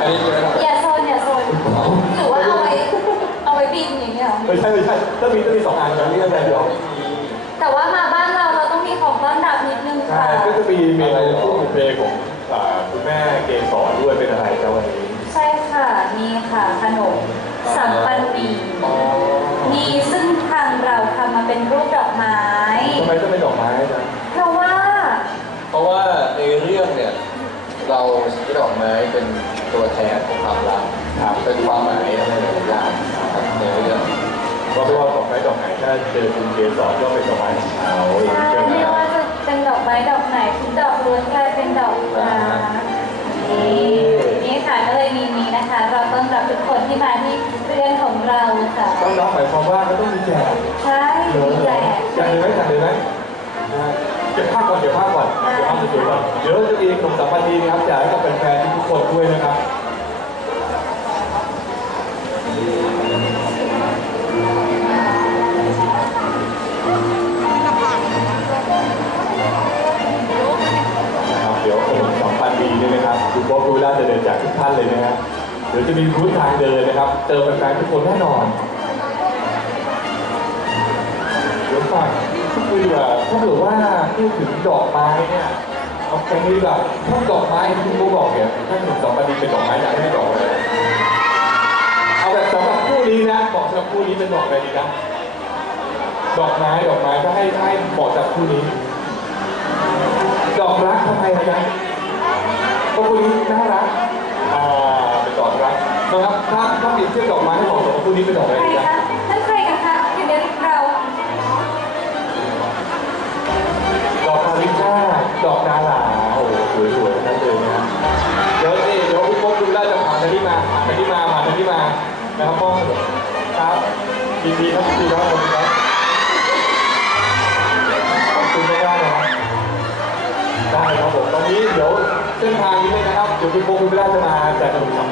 อันนี้คืออะไรอย่าโซนอย่าโซนหรือว่าเอาไว้เอาไว้บินอย่างเงี้ยเหรอไม่ใช่ไม่ใช่ต้องมีต้องมีสองอันนะนี่ก็แบบเดียวแต่ว่ามาบ้านเราเราต้องมีของต้อนรับนิดนึงใช่ค่ะ ก็จะมีมีอะไรพวกบุฟเฟ่ของอ่าคุณแม่เกสรด้วยเป็นอะไรเจ้าวันนี้ใช่ค่ะมีค่ะขนมสัมปันนีอ๋อมีซึ่งทางเราทำมาเป็นรูปดอกไม้ ทำไมต้องเป็นดอกไม้นะเพราะว่า เพราะว่าในเรื่องเนี่ย เราใช้ดอกไม้เป็น ตัวแทนของความรักครับเป็นความหมายอะไรหลายๆอย่างครับในเรื่องก็ไม่ว่าดอกไม้ดอกไหนถ้าเจอคุณเกสรก็เป็นดอกไม้ของเขาอย่างใช่นี้ใช่ไหมไม่ว่าจะเป็นดอกไม้ดอกไหนทุกดอกล้วนกลายเป็นดอกรักนี่นี่ค่ะก็เลยมีนี้นะคะ เราต้อนรับทุกคนที่มาที่เรือนของเราค่ะต้องรับหมายความว่าก็ต้องมีแจกใช่เดี๋ยวมีแจกแจกเลยไหมแจกเลยไหมนะเก็บภาพก่อนเก็บภาพก่อนเก็บภาพสวยๆก่อนเดี๋ยวจะมีขนมสัมปันนีนะครับแจกให้กับแฟนๆทุกคนด้วยนะครับเดี๋ยวขนมสองพันดีเนี่ยนะครับคุณโบ๊ทคุณวิลาจะเดินจากทุกท่านเลยนะครับเดี๋ยวจะมีพื้นทางเดินนะครับเติมแฟนๆทุกคนแน่นอน ดีกว่าถ้าเกิดว่าพูดถึงดอกไม้เนี่ยเอาแค่นี้ดีกว่าถ้าดอกไม้ที่คุณโบบอกเนี่ยถ้าขนมสองพันดีเป็นดอกไม้อยากให้ดอกอะไรเอาแบบสำหรับคู่นี้นะบอกสำหรับคู่นี้เป็นดอกอะไรดีนะดอกไม้ดอกไม้ก็ให้ให้เหมาะกับคู่นี้ ดอกรักทำไมอาจารย์เพราะคุณนี้น่ารักอ่าเป็นดอกรักนะครับถ้าถ้าเปรียบเทียบดอกไม้ให้เหมาะสมกับคุณนี้เป็นดอกอะไรดีจ๊ะ ดอกดาราโอ้โหสวยๆทั้งนั้นเลยนะเดี๋ยวนี่เดี๋ยวพี่พบดูได้จะผ่านทางนี้มาผ่านทางนี้มาผ่านทางนี้มานะครับพ่อครับยินดีครับยินดีครับผมครับขอบคุณมากนะครับได้ครับผมตอนนี้เดี๋ยวเส้นทางนี้เลยนะครับเดี๋ยวพี่โบคุณเวลาจะมาแจกขนม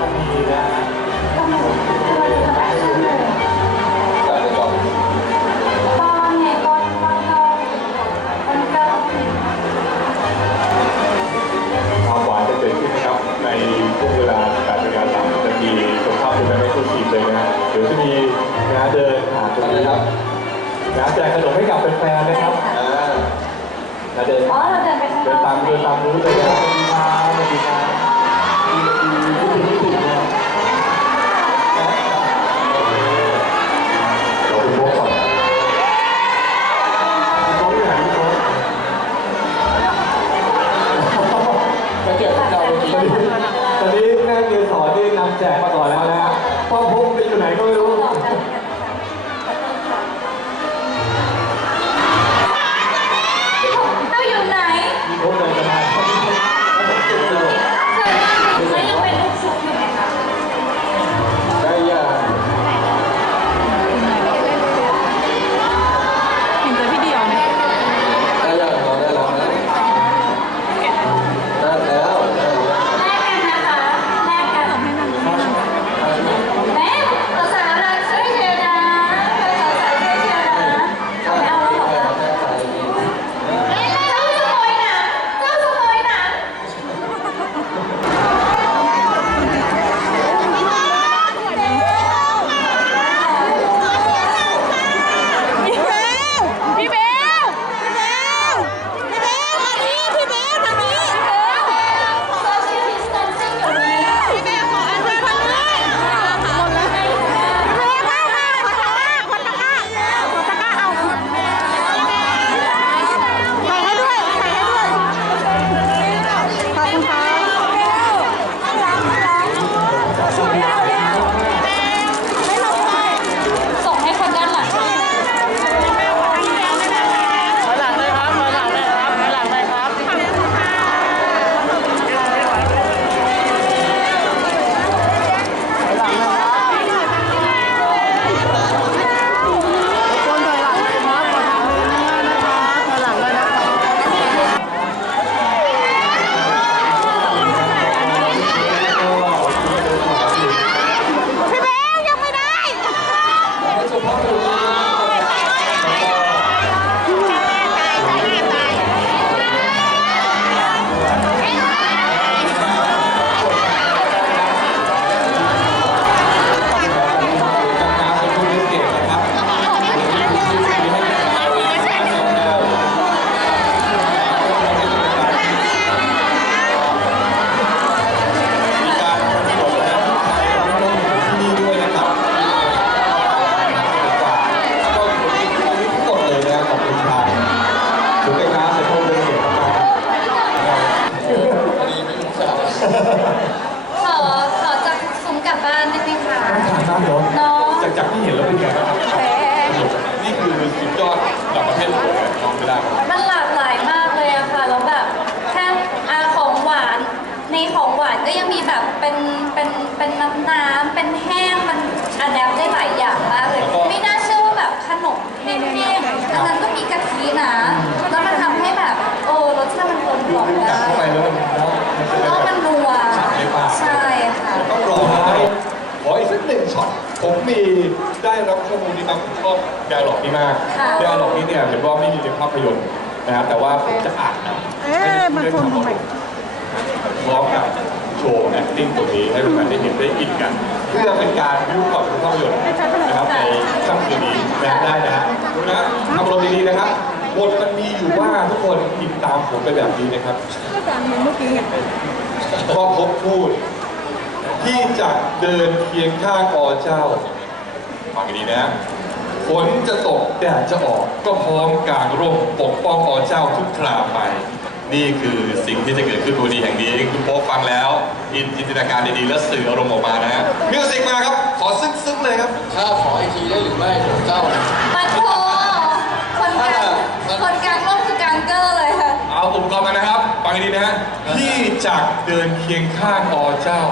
ยนะน้องไม่ได้ครับมันหลากหลายมากเลยอะค่ะแล้วแบบแค่อาของหวานในของหวานก็ยังมีแบบเป็นเป็นเป็นน้ำน้ำเป็นแห้งมันอัดแอปได้หลายอย่างมากเลย ไม่น่าเชื่อว่าแบบขนมแห้งๆอันนั้นก็มีกะทินะแล้วมันทำให้แบบโอ้รสชาติมันกลมกล่อมกัดได้เข้าไปแล้วมันแล้วมันจะเพได้ราะแบมับนนัวในปากใช่ค่ะต้องรอท้ายขออีกสักหนึ่งช็อตผมมี ได้รับข้อมูลนี้มาผมชอบดาร์ล็อกนี้มากค่ะดาร์ล็อกนี้เนี่ยเห็นว่าไม่มีในภาพยนตร์นะครับแต่ว่าผมจะอ่านนะเอ๊ะมันคนทำไม พร้อมกับโชว์ acting ตัวนี้ให้แฟนๆได้เห็นได้อินกัน เพื่อเป็นการรู้ก่อนดูภาพยนตร์นะครับในค่ำคืนนี้นะได้นะฮะดูนะทำลมณ์ดีๆนะครับบทมันมีอยู่ว่าทุกคนติดตามผมไปแบบนี้นะครับ ก็แบบเหมือนเมื่อกี้ไงพ่อพบพูด ที่จะเดินเคียงข้างอเจ้า ฟังดีๆนะฝนจะตกแดดจะออกก็พร้อมกางร่มปกป้องอเจ้าทุกคราไป นี่คือสิ่งที่จะเกิดขึ้นบนดีแห่งนี้คุณโป๊ปฟังแล้ว อินจินตนาการดีๆแล้วสื่ออารมณ์ออกมานะฮะมิวสิกมาครับ ขอซึ้งๆเลยครับ ถ้าขออีกทีได้หรือไม่ของเจ้าเนี่ยมาโทคนกลางคนกลางร่มคือกลางเกอร์เลยค่ะ เอาอุปกรณ์มานะครับฟังดีๆนะฮะที่จะเดินเคียงข้างอเจ้า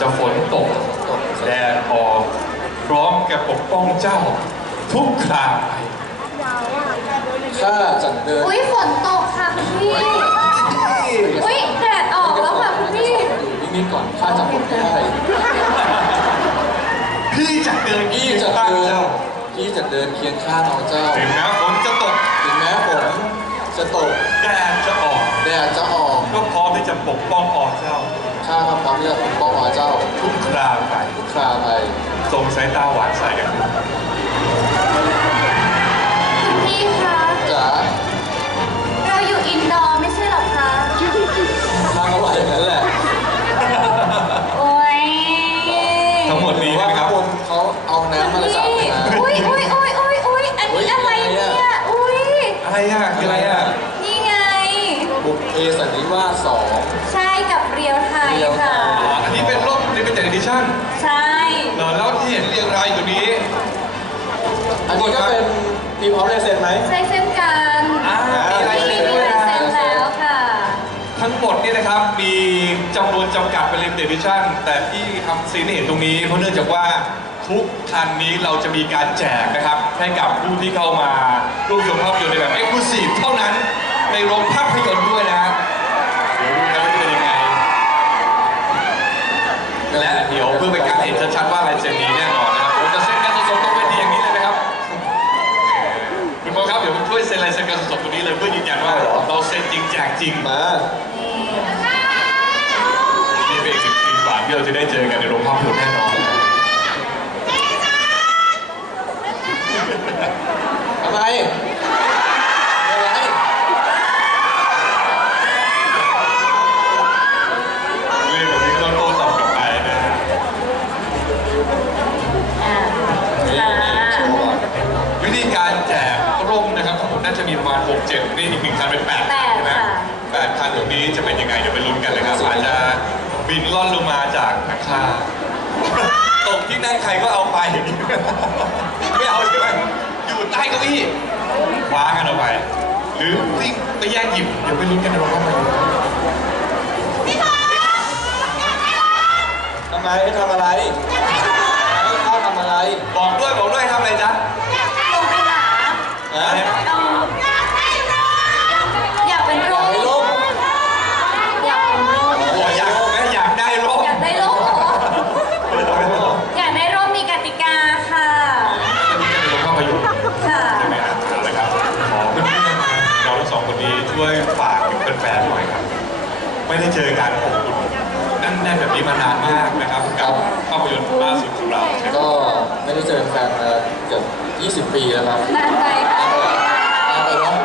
จะฝนตกตกแดดออก พร้อมกับปกป้องเจ้า ทุกคราไปถ้าจะเดินอุ้ยฝนตกค่ะคุณพี่อุ้ยแดดออกแล้วค่ะคุณพี่อยู่นิ่งๆก่อนถ้าจะหมดไม่ได้พี่จะเดินพี่เคียงจะข้างเดินเจ้าพี่จะเดินเคียงข้างเอาเจ้าถึงแม้ฝนจะตกถึงแม้ฝนจะตกแดดจะออกแดดจะออกก็พร้อมที่จะปกป้องอเจ้าข้าก็พร้อมที่จะปกป้องเอาเจ้าทุกคราไปทุกคราไป ทรงสายตาหวานใสกันคุณพี่คะจ๋าเราอยู่อินดอร์ไม่ใช่เหรอคะข้าก็ว่าอย่างนั้นแหละโอ้ยทั้งหมดนี้ว่านะคข้ารับงบนเขาเอาน้ำมาละสาดเลยนะอุ้ยอุ้ยอุ้ยอุ้ยอุ้ยอันนี้อะไรเนี่ยอุ้ยอะไรอะคืออะไรอะนี่ไงบุกเพสันนิวาสสองใช่กับเรียวไทยค่ะอ๋ออันนี้เป็นร่มนี่เป็นเจเนอเรชั่นใช่ เหรอแล้วที่เห็นเรียงรายอยู่นี้อันนี้ก็เป็นทีมพร้อมเลเซนไหมใช่เช่นกันอ่ามีลายเซ็นมีด้วยลายนะเซ็นแล้วค่ะ ทั้งหมดเนี่ยนะครับมีจำนวนจำกัดเป็นลิมิเต็ดดิชั่น แต่ที่ทำซีนให้เห็นตรงนี้เพราะเนื่องจากว่าทุกคันนี้เราจะมีการแจกนะครับ ให้กับผู้ที่เข้ามาร่วมชมภาพยนตร์ในแบบเอ็กซ์คลูซีฟเท่านั้นในโรงภาพยนตร์ด้วยนะเจริงแจกจริงมานี่เป็นอีกสิบปีกว่าที่เราจะได้เจอกันในโรงภาพยนตร์แน่นอนทำไมอะไรเรื่องแบบนี้ก็ต้องโต้ตอบกลับไปนะฮะอ่านี่ค่ะโชว์ก่อนวิธีการแจกร่มนะครับทั้งหมดน่าจะมีประมาณ6 7นี่อีกหนึ่งคันเป็น8 นตรงนี้จะเป็นยังไงเดี๋ยวไปลุ้นกันเลยครับอาจจะบินล่อนลงมาจากอาคารตกที่นั่งใครก็เอาไป ไม่เอาใช่ไหมอยู่ใต้เก้าอี้คว้ากันเอาไป หรือวิ่งไปแย่งหยิบเดี๋ยวไปลุ้นกันในโรงภาพยนตร์ทำไมให้ทำอะไรให้ข้าทำอะไร บอกด้วยบอกด้วยให้ทำอะไรจ๊ะ ลงไปหนา ฮะ เอาอยากเป็น อ ร่ ยาก ม ให้ล่ม อยากเป็นร่ม โอ้อยากไหมอยากได้ร่ม อยากได้ร่มเหรออยากได้ร่มมีกติกาค่ะ ในโรงภาพยนตร์ ค่ะ ใช่ไหมครับเอาละครับขอเพื่อนๆเราทั้งสองคนนี้ช่วยฝากถึงแฟนๆหน่อยครับ ไม่ได้เจอกันอบอุ่นนั่นแน่นแบบนี้มานานมากนะครับกับภาพยนตร์ล่าสุดของเราใช่ไหม ก็ไม่ได้เจอแฟนมาเกือบ20 ปีแล้วครับ นานไปค่ะ นานไปเนาะ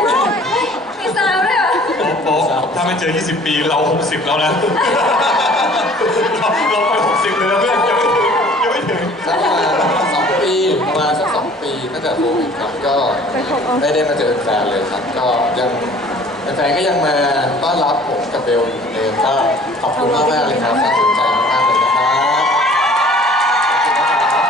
อุ๊ยมีซาวด้วยเหรอ โป๊ะถ้า ไม่เจอ 20 ปี เรา 60 แล้วนะ เราเราไป 60 เลยนะเพื่อนยังไม่ถึงยังไม่ถึง สักประมาณสองปีประมาณสักสองปีตั้งแต่โควิดครับก็ไม่ได้มาเจอแฟนเลยครับ ก็ยังแฟนๆก็ยังมาต้อนรับผมกับเบลอยู่เหมือนเดิมก็ขอบคุณมากๆเลยครับน่าสนใจมากๆเลยนะครับขอบคุณนะครับ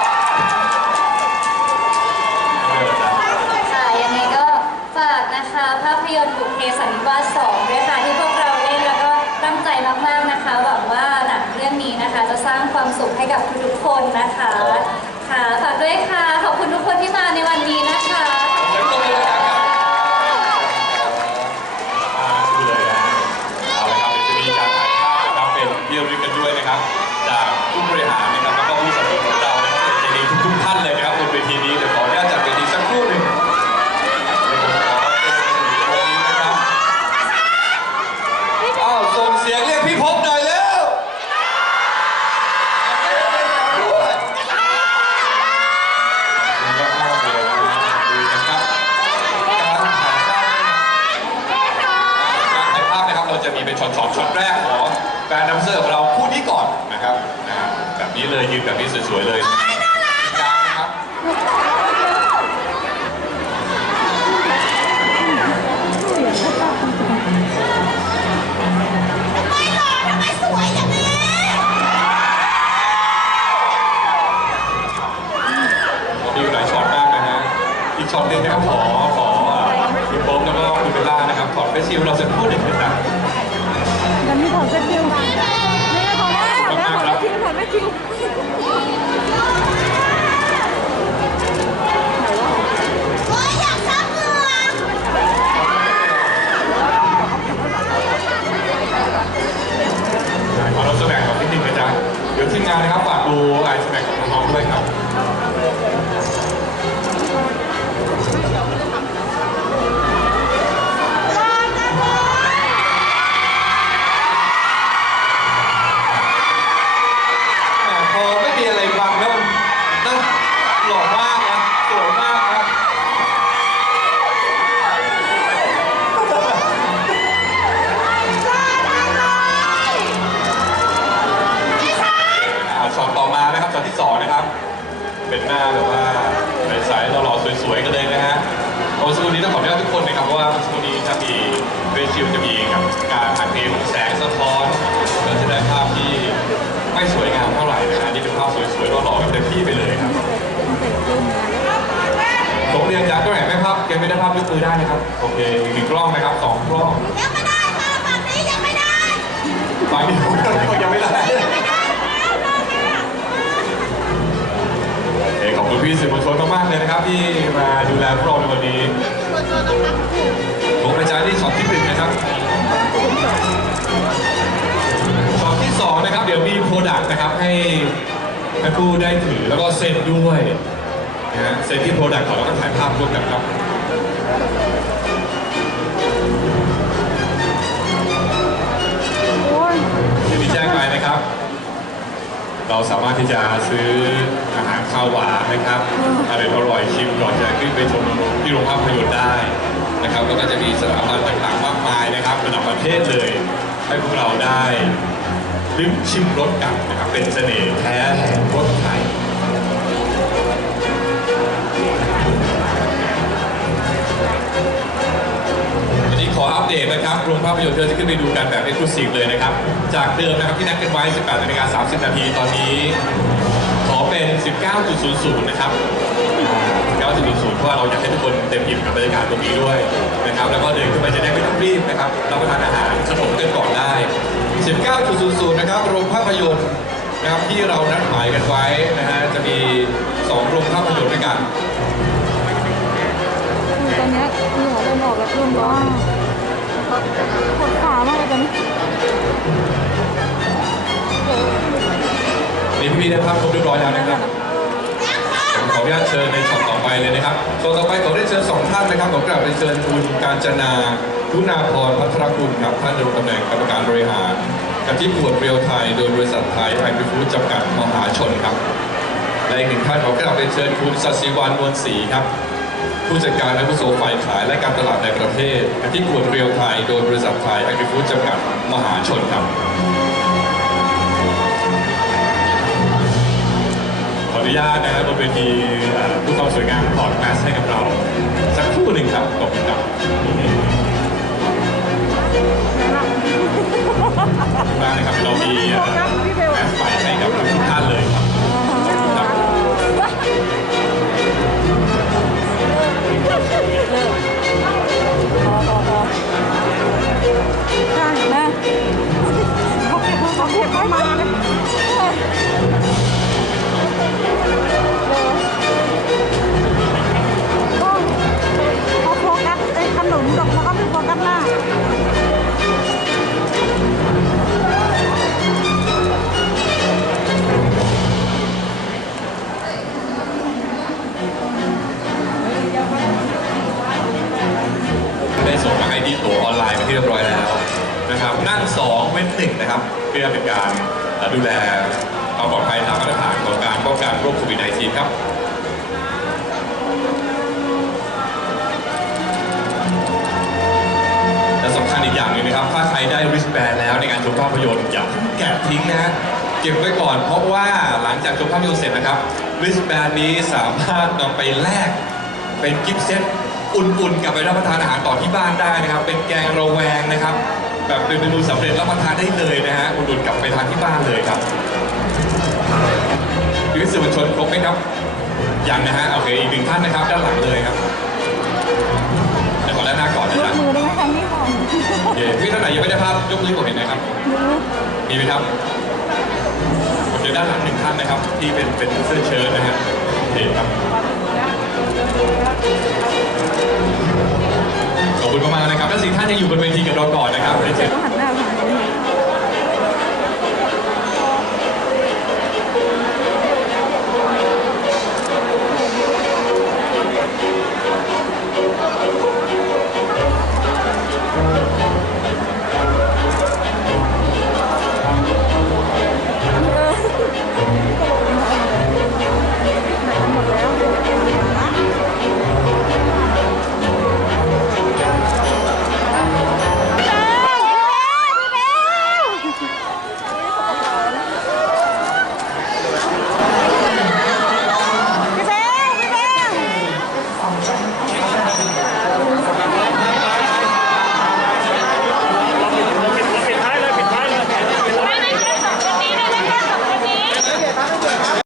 สุขให้ กับทุกๆคนนะคะค่ะฝากด้วยค่ะ ขอบคุณทุกคนที่มาในวันนี้นะคะ แล้วก็เลยนะครับมาเลยนะเอาละครับเดี๋ยวจะมีการถ่ายภาพนะครับเป็นที่ระลึกกันด้วยนะครับ จากผู้บริหารนะครับแล้วก็ผู้สนับสนุนของเรานะครับเจดีทุกๆท่านเลยนะครับบนเวทีนี้เดี๋ยวขออนุญาตจัดเวทีสักครู่หนึ่งเดี๋ยวผมขอเป็นวันนี้นะครับอ้าวส่งเสียงเรียกพี่พบหน่อยเร็วด้วยขอบคุณมากๆเลยนะครับดูนะครับการถ่ายภาพ การถ่ายภาพนะครับ เป็นช็อตๆช็อตแรกของแบรนด์ดัมเซอของเราคู่นี้ก่อนนะครับอ่าแบบนี้เลยยืนแบบนี้สวยๆเลยกลางนะครับมีอยู่หลายช็อตมากนะฮะอีกช็อตหนึ่งนะครับขอขออ่าคุณโป๊มแล้วก็คุณเบลล่านะครับถอดเฟซชิลเราจะพูดหนึ่งนะ เดี๋ยวมีถอดเสื้อคิวนี่ถอดแล้วถอดแล้วถอดเสื้อคิวถอดเสื้อคิวขอเราสแบกกับนิดนึงนะจ๊ะเดี๋ยวทีมงานนะครับฝากดูไอสแบกของน้องๆด้วยครับ ยกมือได้นะครับ โอเคอีกหนึ่งกล้องนะครับสองกล้องยังไม่ได้ค่ะฝั่งนี้ยังไม่ได้ฝั่งนี้ยังไม่ได้โอเคขอบคุณพี่สื่อมวลชนมากๆเลยนะครับ ที่มาดูแลพวกเราในวันนี้ผมอาจารย์ที่ช็อตที่หนึ่งนะครับช็อตที่สองนะครับ เดี๋ยวมีโปรดักต์นะครับให้ให้ผู้ได้ถือแล้วก็เซ็นด้วยนะฮะเซ็นที่โปรดักต์ก่อนแล้วก็ถ่ายภาพร่วมกันครับโอ้ย ที่มีแจ้งไปนะครับ เราสามารถที่จะซื้ออาหารข้าวหวานนะครับอะไรอร่อยชิมก่อนจะขึ้นไปชมที่โรงภาพยนตร์ได้นะครับ แล้วก็จะมีสถาบันต่างๆมากมายนะครับระดับประเทศเลย ให้พวกเราได้ลิ้มชิมรสกันนะครับเป็นเสน่ห์แท้แห่งรสไทย ดตนะครับโรงภาพยนตร์ที่เราจะขึ้นไปดูกันแบบเอ็กซ์คลูซีฟเลยนะครับ จากเดิมนะครับที่นัดกันไว้ 18นาฬิกา30 นาทีตอนนี้ ขอเป็น 19.00 นะครับ 19.00 เพราะว่าเราอยากให้ทุกคนเต็มอิ่มกับบรรยากาศตรงนี้ด้วยนะครับ แล้วก็เดินขึ้นไปจะได้ไม่ต้องรีบนะครับรับประทานอาหารขนมกันก่อนได้ 19.00 นะครับโรงภาพยนตร์นะครับที่เรานัดหมายกันไว้นะฮะจะมี2โรงภาพยนตร์ด้วยกันคือตอนนี้ยเหงื่อเริ่มออกแล้วเริ่มร้อน ปวดขามากเลยตอนนี้นี่พี่ๆได้ภาพครบเรียบร้อยแล้วนะครับผมขออนุญาตเชิญในช็อตต่อไปเลยนะครับช็อตต่อไปขอได้เชิญสองท่านนะครับขอกราบเรียนเชิญคุณการจนาคุณาพรพัทรกุลครับท่านดำรงตำแหน่งกรรมการบริหารกะทิบวดเรียวไทย โดยบริษัทไทยไอพีฟู้ดจำกัดมหาชนครับและอีกหนึ่งท่านขอกราบเรียนเชิญคุณสัสิวันนวลศรีครับ ผู้จัดการอาวุโสฝ่ายขายและการตลาดในประเทศกะทิบวดเรียวไทยโดยบริษัทไทยไอพีฟู้ดจำกัดมหาชนครับขออนุญาตนะครับบนเวทีเอ่อผู้ความสวยงามถอดแมสให้กับเรา สักครู่หนึ่งครับขอบคุณครับมากนะครับเรามีเอ่อแมสใหม่ให้กับทุกท่านเลย ได้ wristband แล้วในการชมภาพยนตร์อย่าเพิ่งแกะทิ้งนะฮะเก็บไว้ก่อน เพราะว่าหลังจากชมภาพยนตร์เสร็จนะครับ wristband นี้สามารถนำไปแลกเป็นกิฟต์เซตอุ่นๆกลับไปรับประทานอาหารต่อที่บ้านได้นะครับ เป็นแกงระแวงนะครับ แบบเป็นเมนูสำเร็จรับประทานได้เลยนะฮะอุ่นๆกลับไปทานที่บ้านเลยครับชีวิตสื่อมวลชนครบไหมครับยังนะฮะโอเคอีกหนึ่งท่านนะครับด้านหลังเลยครับ เคพี่ท่านไหนยังไม่ได้ภาพยกมือให้ผมเห็นหนะครับ มีไหมครับโอเคด้านหลังหนึ่งท่านนะครับ ที่เป็นเป็นเสื้อเชิ้ตนะฮะโอเคครับขอบคุณมากๆนะครับท่านสี่ท่านยังอยู่บนเวทีกับเราก่อนนะครับ